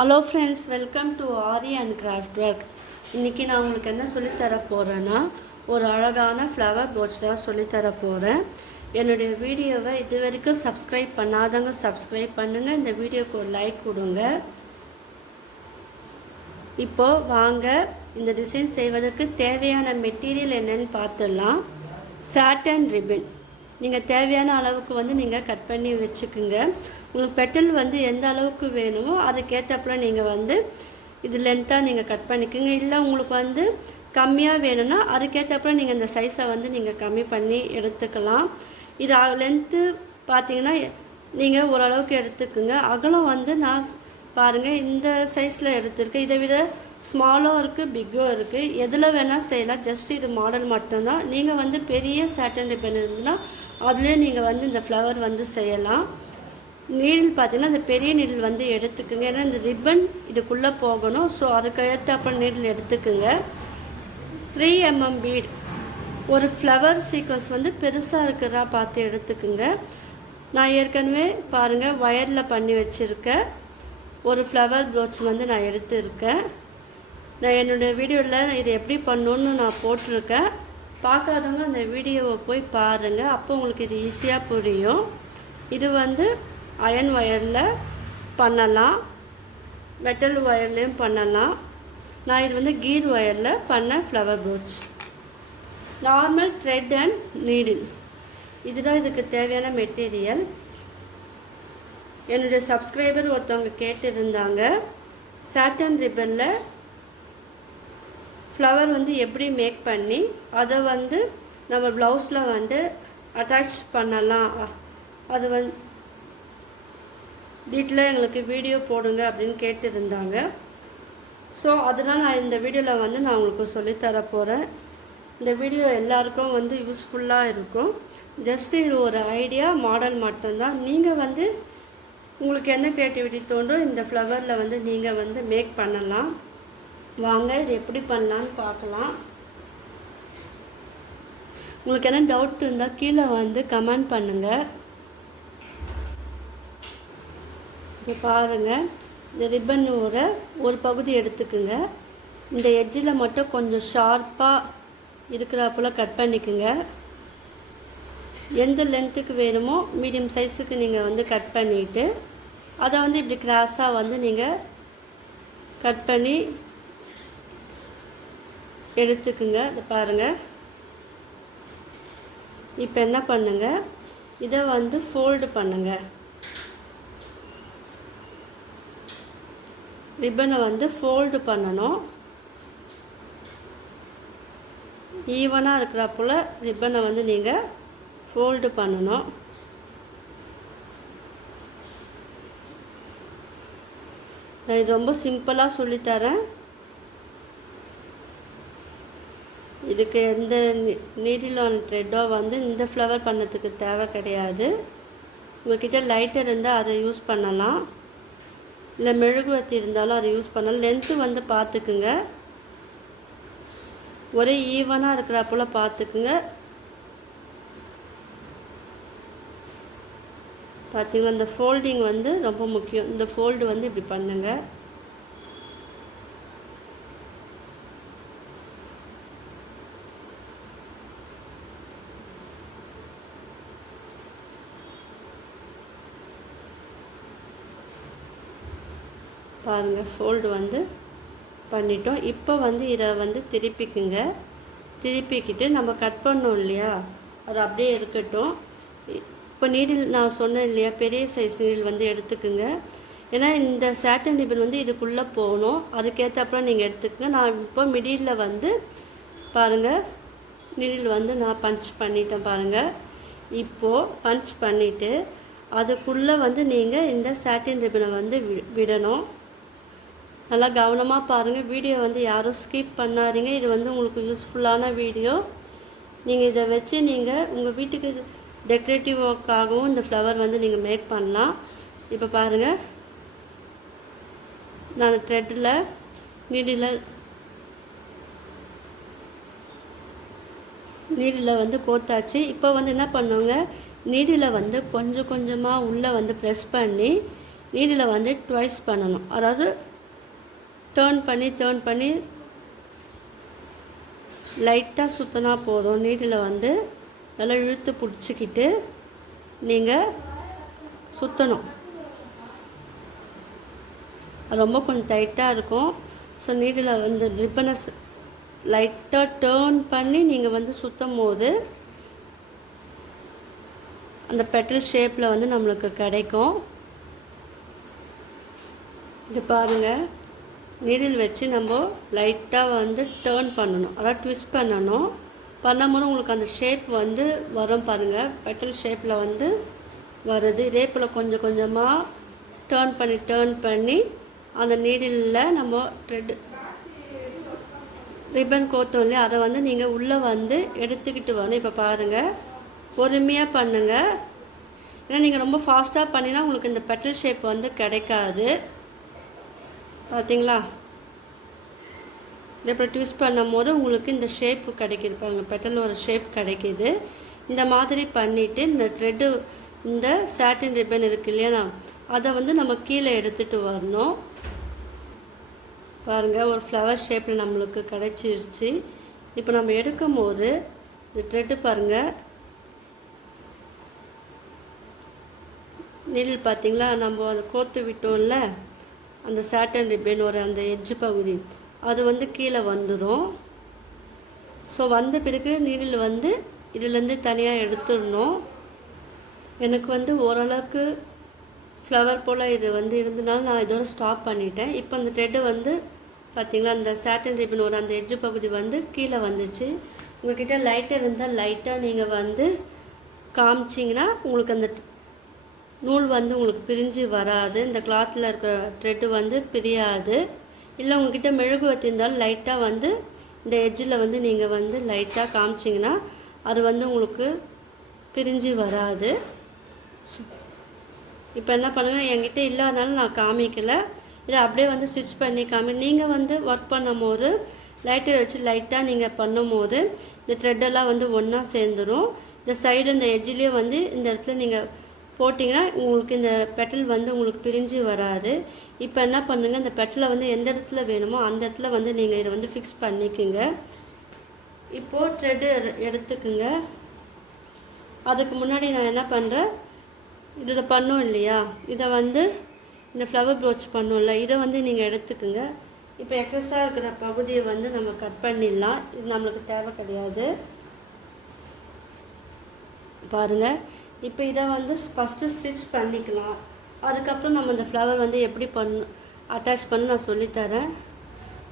Hello friends, welcome to aari and craft work. இன்றைக்கி நான் உங்களுக்கு என்ன சொல்லித்தர போகிறேன்னா, ஒரு அழகான ஃப்ளவர் போட்ஸ் தான் சொல்லித்தர போகிறேன். என்னுடைய வீடியோவை இது வரைக்கும் சப்ஸ்கிரைப் பண்ணாதவங்க சப்ஸ்கிரைப் பண்ணுங்கள். இந்த வீடியோக்கு ஒரு லைக் கொடுங்க. இப்போது வாங்க இந்த டிசைன் செய்வதற்கு தேவையான மெட்டீரியல் என்னென்னு பார்த்துடலாம். சாட்டன் ரிப்பன் நீங்கள் தேவையான அளவுக்கு நீங்கள் கட் பண்ணி வச்சுக்குங்க. உங்களுக்கு பெட்டல் எந்த அளவுக்கு வேணுமோ அதுக்கேற்றப்பல நீங்கள் இது லென்த்தாக நீங்கள் கட் பண்ணிக்கோங்க. இல்லை உங்களுக்கு கம்மியாக வேணும்னா அதுக்கேற்றப்பல நீங்கள் இந்த சைஸை நீங்கள் கம்மி பண்ணி எடுத்துக்கலாம். இது லென்த்து பார்த்தீங்கன்னா நீங்கள் ஓரளவுக்கு எடுத்துக்குங்க. அகலம் நான் பாருங்கள் இந்த சைஸில் எடுத்துருக்கேன். இதை விட ஸ்மாலும் இருக்குது, பிக்கும் இருக்குது. எதில் வேணால் செய்யலாம். ஜஸ்ட் இது மாடல் மட்டும்தான். நீங்கள் பெரிய சாட்டன் ரிப்பன் இருந்துன்னா அதுலேயே நீங்கள் இந்த ஃப்ளவர் செய்யலாம். நீடில் பார்த்தீங்கன்னா இந்த பெரிய நீடில் எடுத்துக்குங்க. ஏன்னா இந்த ரிப்பன் இதுக்குள்ளே போகணும். ஸோ அதுக்கு ஏற்றப்ப நீடில் எடுத்துக்குங்க. 3 mm பீட், ஒரு ஃப்ளவர் சீக்வன்ஸ் பெருசாக இருக்கிறதா பார்த்து எடுத்துக்குங்க. நான் ஏற்கனவே பாருங்கள் ஒயரில் பண்ணி வச்சுருக்கேன் ஒரு ஃப்ளவர் ப்ரோச் நான் எடுத்துருக்கேன். நான் என்னுடைய வீடியோவில் இதை எப்படி பண்ணணுன்னு நான் போட்டிருக்கேன். பார்க்காதவங்க அந்த வீடியோவை போய் பாருங்கள். அப்போ உங்களுக்கு இது ஈஸியாக புரியும். இது அயன் ஒயரில் பண்ணலாம், மெட்டல் ஒயர்லேயும் பண்ணலாம். நான் இது கீர் ஒயரில் பண்ண flower brooch. Normal thread and needle இதுதான் இதுக்கு தேவையான மெட்டீரியல். என்னுடைய சப்ஸ்கிரைபர் ஒருத்தவங்க கேட்டிருந்தாங்க, சாட்டன் ரிப்பனில் ஃப்ளவர் எப்படி மேக் பண்ணி அதை நம்ம ப்ளவுஸில் அட்டாச் பண்ணலாம், அது டீட்டெயிலாக எங்களுக்கு வீடியோ போடுங்க அப்படின்னு கேட்டிருந்தாங்க. ஸோ அதனால் நான் இந்த வீடியோவில் நான் உங்களுக்கு சொல்லித்தர போகிறேன். இந்த வீடியோ எல்லாருக்கும் யூஸ்ஃபுல்லாக இருக்கும். ஜஸ்ட் இது ஒரு ஐடியா மாடல் மட்டும்தான். நீங்கள் உங்களுக்கு என்ன க்ரியேட்டிவிட்டி தோன்றும் இந்த ஃப்ளவரில் நீங்கள் மேக் பண்ணலாம். வாங்க இது எப்படி பண்ணலான்னு பார்க்கலாம். உங்களுக்கு என்ன டவுட் இருந்தால் கீழே கமெண்ட் பண்ணுங்கள். இப்போ பாருங்கள், இந்த ரிப்பன் ஒரு பகுதி எடுத்துக்குங்க. இந்த எட்ஜில் மட்டும் கொஞ்சம் ஷார்ப்பாக இருக்கிறப்போல் கட் பண்ணிக்குங்க. எந்த லென்த்துக்கு வேணுமோ மீடியம் சைஸுக்கு நீங்கள் கட் பண்ணிவிட்டு அதை இப்படி கிராஸாக நீங்கள் கட் பண்ணி எடுத்துக்குங்க. இதை பாருங்கள். இப்போ என்ன பண்ணுங்கள், இதை ஃபோல்டு பண்ணுங்கள். ரிப்பனை ஃபோல்டு பண்ணணும். ஈவனாக இருக்கிறப்போல் ரிப்பனை நீங்கள் ஃபோல்டு பண்ணணும். நான் இது ரொம்ப சிம்பிளாக சொல்லித்தரேன். இதுக்கு எந்த நீடிலான த்ரெட்டோ இந்த ஃப்ளவர் பண்ணதுக்கு தேவை கிடையாது. உங்கள்கிட்ட லைட்டர் இருந்தால் அதை யூஸ் பண்ணலாம், இல்லை மெழுகுவத்தி இருந்தாலும் அதை யூஸ் பண்ணலாம். லென்த்து பார்த்துக்குங்க, ஒரே ஈவனாக இருக்கிறப்போல பார்த்துக்குங்க. பார்த்திங்களா, இந்த ஃபோல்டிங் ரொம்ப முக்கியம். இந்த ஃபோல்டு இப்படி பண்ணுங்கள். பாருங்கள், ஃபோல்டு பண்ணிட்டோம். இப்போ இதை திருப்பிக்குங்க. திருப்பிக்கிட்டு நம்ம கட் பண்ணோம் இல்லையா, அது அப்படியே இருக்கட்டும். இப்போ நீடில் நான் சொன்னேன் இல்லையா, பெரிய சைஸ் நீடில் எடுத்துக்குங்க. ஏன்னா இந்த சாட்டன் ரிப்பன் இதுக்குள்ளே போகணும். அதுக்கேற்றப்பறம் நீங்கள் எடுத்துக்கங்க. நான் இப்போ மிடில் பாருங்கள், நீடில் நான் பஞ்ச் பண்ணிட்டேன். பாருங்கள், இப்போது பஞ்ச் பண்ணிவிட்டு அதுக்குள்ளே நீங்கள் இந்த சாட்டன் ரிப்பனை விடணும். நல்லா கவனமாக பாருங்கள். வீடியோ யாரும் ஸ்கிப் பண்ணாதீங்க. இது உங்களுக்கு யூஸ்ஃபுல்லான வீடியோ. நீங்கள் இதை வச்சு நீங்கள் உங்கள் வீட்டுக்கு டெக்கரேட்டிவ் ஒர்க்காகவும் இந்த ஃப்ளவர் நீங்கள் மேக் பண்ணலாம். இப்போ பாருங்கள், நான் த்ரெட்டில் நீடில் கோத்தாச்சு. இப்போ என்ன பண்ணுங்க, நீடில் கொஞ்சம் கொஞ்சமாக உள்ளே ப்ரெஸ் பண்ணி நீடில் ட்வைஸ் பண்ணணும். அதாவது டேர்ன் பண்ணி லைட்டாக சுற்றினா போதும். நீடில் வந்து நல்லா இழுத்து பிடிச்சிக்கிட்டு நீங்கள் சுற்றணும். ரொம்ப கொஞ்சம் டைட்டாக இருக்கும். ஸோ நீடில் வந்து ரிப்பனை லைட்டாக டேர்ன் பண்ணி நீங்கள் வந்து சுற்றும் போது அந்த பெட்டல் ஷேப்பில் வந்து நம்மளுக்கு கிடைக்கும். இது பாருங்கள், நீடில் வச்சு நம்ம லைட்டாக வந்து டேர்ன் பண்ணணும், அதாவது ட்விஸ்ட் பண்ணணும். பண்ணும்போது உங்களுக்கு அந்த ஷேப் வந்து வரும் பாருங்கள், பெட்டல் ஷேப்பில் வந்து வருது. இதே போல் கொஞ்சம் கொஞ்சமாக டேர்ன் பண்ணி அந்த நீடிலில் நம்ம ரிப்பன் கோத்தோம் இல்லையா, அதை வந்து நீங்கள் உள்ளே வந்து எடுத்துக்கிட்டு வரணும். இப்போ பாருங்கள், பொறுமையாக பண்ணுங்கள். ஏன்னா நீங்கள் ரொம்ப ஃபாஸ்ட்டாக பண்ணினா உங்களுக்கு இந்த பெட்டல் ஷேப் வந்து கிடைக்காது. பார்த்தீங்களா, இப்போ ட்விஸ்ட் பண்ணும் போது உங்களுக்கு இந்த ஷேப் கிடைக்கிது பாருங்கள், பெட்டல் ஒரு ஷேப் கிடைக்கிது. இந்த மாதிரி பண்ணிவிட்டு இந்த த்ரெட்டு, இந்த சாட்டின் ரிப்பன் இருக்குது இல்லையா, அதை வந்து நம்ம கீழே எடுத்துகிட்டு வரணும். பாருங்கள், ஒரு ஃப்ளவர் ஷேப்பில் நம்மளுக்கு கிடச்சிருச்சு. இப்போ நம்ம எடுக்கும் போது இந்த த்ரெட்டு பாருங்கள், நீடில் பார்த்திங்களா, நம்ம அதை கோத்து விட்டோம்ல அந்த சாட்டன் ரிப்பன் ஒரு அந்த எட்ஜு பகுதி, அது வந்து கீழே வந்துடும். ஸோ வந்த பிறகு நீடில் வந்து இதிலேருந்து தனியாக எடுத்துடணும். எனக்கு வந்து ஓரளவுக்கு ஃப்ளவர் போல் இது வந்து இருந்தனால நான் இதோட ஸ்டாப் பண்ணிட்டேன். இப்போ அந்த த்ரெட்டு வந்து பார்த்திங்களா, அந்த சாட்டன் ரிப்பன் ஒரு அந்த எட்ஜு பகுதி வந்து கீழே வந்துச்சு. உங்கள்கிட்ட லைட்டர் இருந்தால் லைட்டாக நீங்கள் வந்து காமிச்சிங்கன்னா உங்களுக்கு அந்த நூல் வந்து உங்களுக்கு பிரிஞ்சு வராது, இந்த கிளாத்தில் இருக்கிற த்ரெட்டு வந்து பிரியாது. இல்லை உங்கள்கிட்ட மெழுகுவர்த்தி இருந்தாலும் லைட்டாக வந்து இந்த எட்ஜில் வந்து நீங்கள் வந்து லைட்டாக காமிச்சிங்கன்னா அது வந்து உங்களுக்கு பிரிஞ்சு வராது. இப்போ என்ன பண்ணுங்கள், என்கிட்ட இல்லாதனால நான் காமிக்கலை, இதை அப்படியே வந்து ஸ்டிச் பண்ணி நீங்கள் வந்து ஒர்க் பண்ணும் போது லைட்டர் வச்சு லைட்டாக நீங்கள் பண்ணும் போது இந்த த்ரெட்டெல்லாம் வந்து ஒன்றா சேர்ந்துடும். இந்த சைடு இந்த எட்ஜிலே வந்து இந்த இடத்துல நீங்கள் போட்டிங்கன்னா உங்களுக்கு இந்த பெட்டல் வந்து உங்களுக்கு பிரிஞ்சு வராது. இப்போ என்ன பண்ணுங்கள், இந்த பெட்டலை வந்து எந்த இடத்துல வேணுமோ அந்த இடத்துல வந்து நீங்கள் இதை வந்து ஃபிக்ஸ் பண்ணிக்கோங்க. இப்போது த்ரெட்டு எடுத்துக்குங்க. அதுக்கு முன்னாடி நான் என்ன பண்ணுறேன், இதில் பண்ணோம் இல்லையா, இதை வந்து இந்த ஃப்ளவர் ப்ரோச் பண்ணோம்ல, இதை வந்து நீங்கள் எடுத்துக்குங்க. இப்போ எக்ஸஸாக இருக்கிற பகுதியை வந்து நம்ம கட் பண்ணிடலாம், இது நம்மளுக்கு தேவை கிடையாது. பாருங்கள், இப்போ இதை வந்து ஃபஸ்ட்டு ஸ்டிச் பண்ணிக்கலாம். அதுக்கப்புறம் நம்ம இந்த ஃப்ளவர் வந்து எப்படி அட்டாச் பண்ண நான் சொல்லித்தரேன்.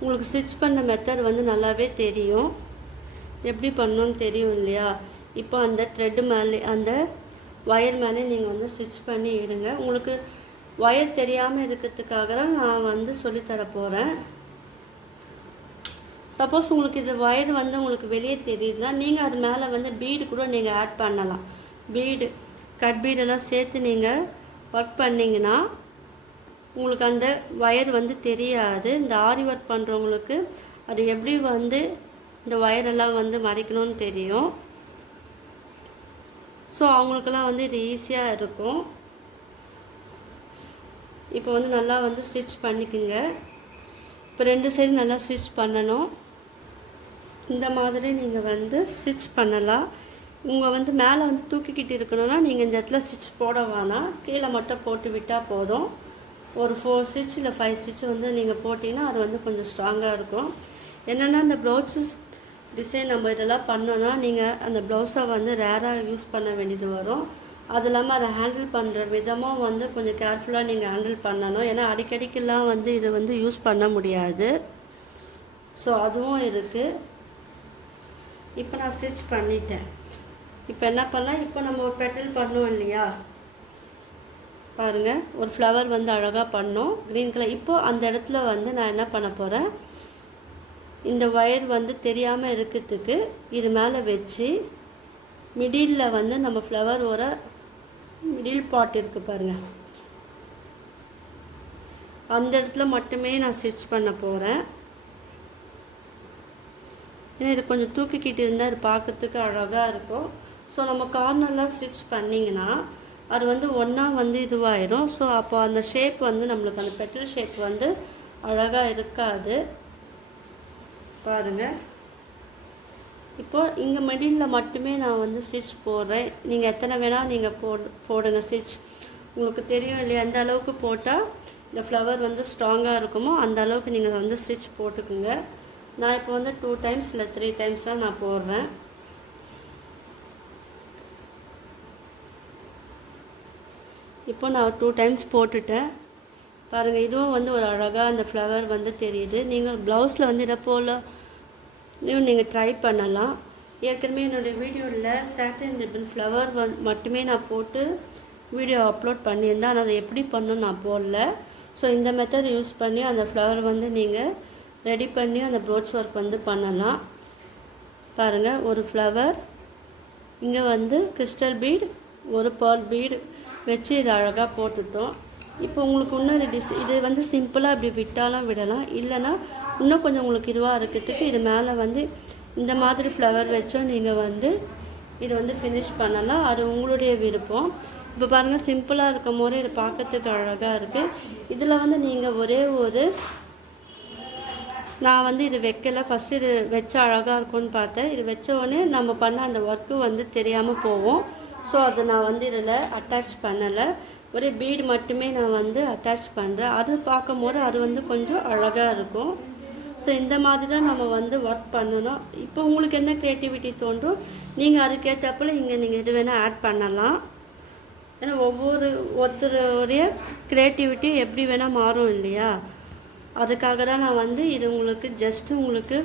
உங்களுக்கு ஸ்டிச் பண்ண மெத்தட் வந்து நல்லாவே தெரியும், எப்படி பண்ணணும்னு தெரியும் இல்லையா. இப்போ அந்த த்ரெட்டு மேலே அந்த ஒயர் மேலே நீங்கள் வந்து ஸ்டிச் பண்ணி இடுங்க. உங்களுக்கு ஒயர் தெரியாமல் இருக்கிறதுக்காக தான் நான் வந்து சொல்லித்தர போகிறேன். சப்போஸ் உங்களுக்கு இது ஒயர் வந்து உங்களுக்கு வெளியே தெரியுதுன்னா நீங்கள் அது மேலே வந்து பீடு கூட நீங்கள் ஆட் பண்ணலாம். பீடு, கட் பீடெல்லாம் சேர்த்து நீங்கள் ஒர்க் பண்ணிங்கன்னா உங்களுக்கு அந்த ஒயர் வந்து தெரியாது. இந்த ஆரி ஒர்க் பண்ணுறவங்களுக்கு அது எப்படி வந்து இந்த ஒயரெல்லாம் வந்து மறைக்கணும்னு தெரியும். ஸோ அவங்களுக்கெல்லாம் வந்து இது ஈஸியாக இருக்கும். இப்போ வந்து நல்லா வந்து ஸ்டிச் பண்ணிக்கோங்க. இப்போ 2 சைடு நல்லா ஸ்டிச் பண்ணணும். இந்த மாதிரி நீங்கள் வந்து ஸ்டிச் பண்ணலாம். உங்கள் வந்து மேலே வந்து தூக்கிக்கிட்டு இருக்கணும்னா நீங்கள் இந்த இடத்துல ஸ்டிச் போட வேணாம், கீழே மட்டும் போட்டு விட்டால் போதும். ஒரு 4 ஸ்டிச் இல்லை 5 ஸ்டிச் வந்து நீங்கள் போட்டிங்கன்னா அது வந்து கொஞ்சம் ஸ்ட்ராங்காக இருக்கும். என்னென்னா இந்த ப்ளவுஸஸ் டிசைன் நம்ம இதெல்லாம் பண்ணோன்னா நீங்கள் அந்த ப்ளவுஸை வந்து ரேராக யூஸ் பண்ண வேண்டியது வரும். அது இல்லாமல் அதை ஹேண்டில் பண்ணுற விதமும் வந்து கொஞ்சம் கேர்ஃபுல்லாக நீங்கள் ஹேண்டில் பண்ணணும். ஏன்னா அடிக்கடிக்கெல்லாம் வந்து இதை வந்து யூஸ் பண்ண முடியாது. ஸோ அதுவும் இருக்குது. இப்போ நான் ஸ்டிச் பண்ணிட்டேன். இப்போ என்ன பண்ணலாம், இப்போ நம்ம ஒரு பெட்டல் பண்ணோம் இல்லையா, பாருங்கள் ஒரு ஃப்ளவர் வந்து அழகாக பண்ணோம் க்ரீன் கலர். இப்போது அந்த இடத்துல வந்து நான் என்ன பண்ண போகிறேன், இந்த ஒயர் வந்து தெரியாமல் இருக்கிறதுக்கு இது மேலே வச்சு மிடில் வந்து நம்ம ஃப்ளவர் ஒரு மிடில் பாட் இருக்குது பாருங்கள், அந்த இடத்துல மட்டுமே நான் ஸ்டிச் பண்ண போகிறேன். ஏன்னா இது கொஞ்சம் தூக்கிக்கிட்டு இருந்தால் அது பார்க்கறதுக்கு அழகாக இருக்கும். ஸோ நம்ம கார்னர்லாம் ஸ்டிச் பண்ணிங்கன்னா அது வந்து ஒன்றா வந்து இதுவாகிடும். ஸோ அப்போ அந்த ஷேப் வந்து நம்மளுக்கு அந்த பெட்டல் ஷேப் வந்து அழகாக இருக்காது. பாருங்கள், இப்போது இங்கே மிடில் மட்டுமே நான் வந்து ஸ்டிச் போடுறேன். நீங்கள் எத்தனை வேணால் நீங்கள் போடுங்க ஸ்டிச். உங்களுக்கு தெரியும் இல்லையா, எந்த அளவுக்கு போட்டால் இந்த ஃப்ளவர் வந்து ஸ்ட்ராங்காக இருக்குமோ அந்த அளவுக்கு நீங்கள் வந்து ஸ்டிச் போட்டுக்குங்க. நான் இப்போ வந்து 2 டைம்ஸ் இல்லை 3 டைம்ஸ் தான் நான் போடுறேன். இப்போ நான் 2 டைம்ஸ் போட்டுட்டேன். பாருங்கள், இதுவும் வந்து ஒரு அழகாக அந்த ஃப்ளவர் வந்து தெரியுது. நீங்கள் ப்ளவுஸில் வந்து இதை போல் நீங்கள் ட்ரை பண்ணலாம். ஏற்கனவே என்னுடைய வீடியோவில் சாட்டின் ரிப்பன் ஃப்ளவர் மட்டுமே நான் போட்டு வீடியோ அப்லோட் பண்ணியிருந்தேன். ஆனால் அதை எப்படி பண்ணணும் நான் போடல. ஸோ இந்த மெத்தட் யூஸ் பண்ணி அந்த ஃப்ளவர் வந்து நீங்கள் ரெடி பண்ணி அந்த ப்ரோச் ஒர்க் வந்து பண்ணலாம். பாருங்கள், ஒரு ஃப்ளவர், இங்கே வந்து கிறிஸ்டல் பீட், ஒரு பேர்ல் பீட் வச்சு இது அழகாக போட்டுட்டோம். இப்போ உங்களுக்கு இன்னொரு இது வந்து சிம்பிளாக இப்படி விட்டாலும் விடலாம், இல்லைன்னா இன்னும் கொஞ்சம் உங்களுக்கு இதுவாக இருக்கிறதுக்கு இது மேலே வந்து இந்த மாதிரி ஃப்ளவர் வச்சோம் நீங்கள் வந்து இது வந்து ஃபினிஷ் பண்ணலாம். அது உங்களுடைய விருப்பம். இப்போ பாருங்கள், சிம்பிளாக இருக்கும் போது இது பார்க்கறதுக்கு அழகாக இருக்குது. இதில் வந்து நீங்கள் ஒரே ஒரு நான் வந்து இது வைக்கல, ஃபஸ்ட்டு இது வச்சா அழகாக இருக்கும்னு பார்த்தேன். இது வச்ச உடனே நம்ம பண்ண அந்த ஒர்க்கு வந்து தெரியாமல் போவோம். ஸோ அதை நான் வந்து இதில் அட்டாச் பண்ணலை, ஒரு பீடு மட்டுமே நான் வந்து அட்டாச் பண்ணுறேன். அது பார்க்கும் போது அது வந்து கொஞ்சம் அழகாக இருக்கும். ஸோ இந்த மாதிரி தான் நம்ம வந்து ஒர்க் பண்ணணும். இப்போ உங்களுக்கு என்ன க்ரியேட்டிவிட்டி தோன்றும் நீங்கள் அதுக்கேற்றப்பல இங்கே நீங்கள் இது வேணால் ஆட் பண்ணலாம். ஏன்னா ஒருத்தருடைய க்ரியேட்டிவிட்டி எப்படி வேணால் மாறும் இல்லையா, அதுக்காக தான் நான் வந்து இது உங்களுக்கு ஜஸ்ட்டு உங்களுக்கு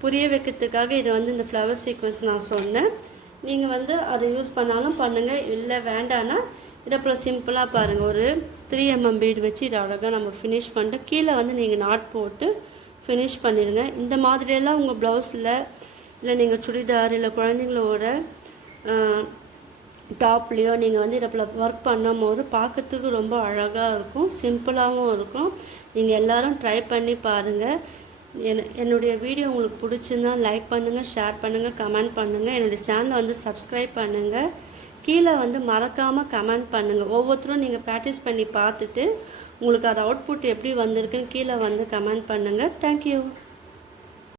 புரிய வைக்கிறதுக்காக இது வந்து இந்த ஃப்ளவர் சீக்வன்ஸ் நான் சொன்னேன். நீங்கள் வந்து அதை யூஸ் பண்ணாலும் பண்ணுங்கள், இல்லை வேண்டான்னா இதை அப்புறம் சிம்பிளாக பாருங்கள், ஒரு 3 mm பீடு வச்சு இதை அழகாக நம்ம ஃபினிஷ் பண்ணிட்டு கீழே வந்து நீங்கள் நாட் போட்டு ஃபினிஷ் பண்ணிடுங்க. இந்த மாதிரியெல்லாம் உங்கள் ப்ளவுஸில் இல்லை நீங்கள் சுடிதார் இல்லை குழந்தைங்களோட டாப்லேயோ நீங்கள் வந்து இதை ஒர்க் பண்ணும் போது பார்க்கறதுக்கு ரொம்ப அழகாக இருக்கும், சிம்பிளாகவும் இருக்கும். நீங்கள் எல்லோரும் ட்ரை பண்ணி பாருங்கள். என்னுடைய வீடியோ உங்களுக்கு பிடிச்சிருந்தா லைக் பண்ணுங்கள், ஷேர் பண்ணுங்கள், கமெண்ட் பண்ணுங்கள். என்னுடைய சேனலை வந்து சப்ஸ்கிரைப் பண்ணுங்கள். கீழே வந்து மறக்காமல் கமெண்ட் பண்ணுங்கள். ஒவ்வொருத்தரும் நீங்கள் ப்ராக்டிஸ் பண்ணி பார்த்துட்டு உங்களுக்கு அது அவுட்புட் எப்படி வந்திருக்குன்னு கீழே வந்து கமெண்ட் பண்ணுங்கள். தேங்க்யூ.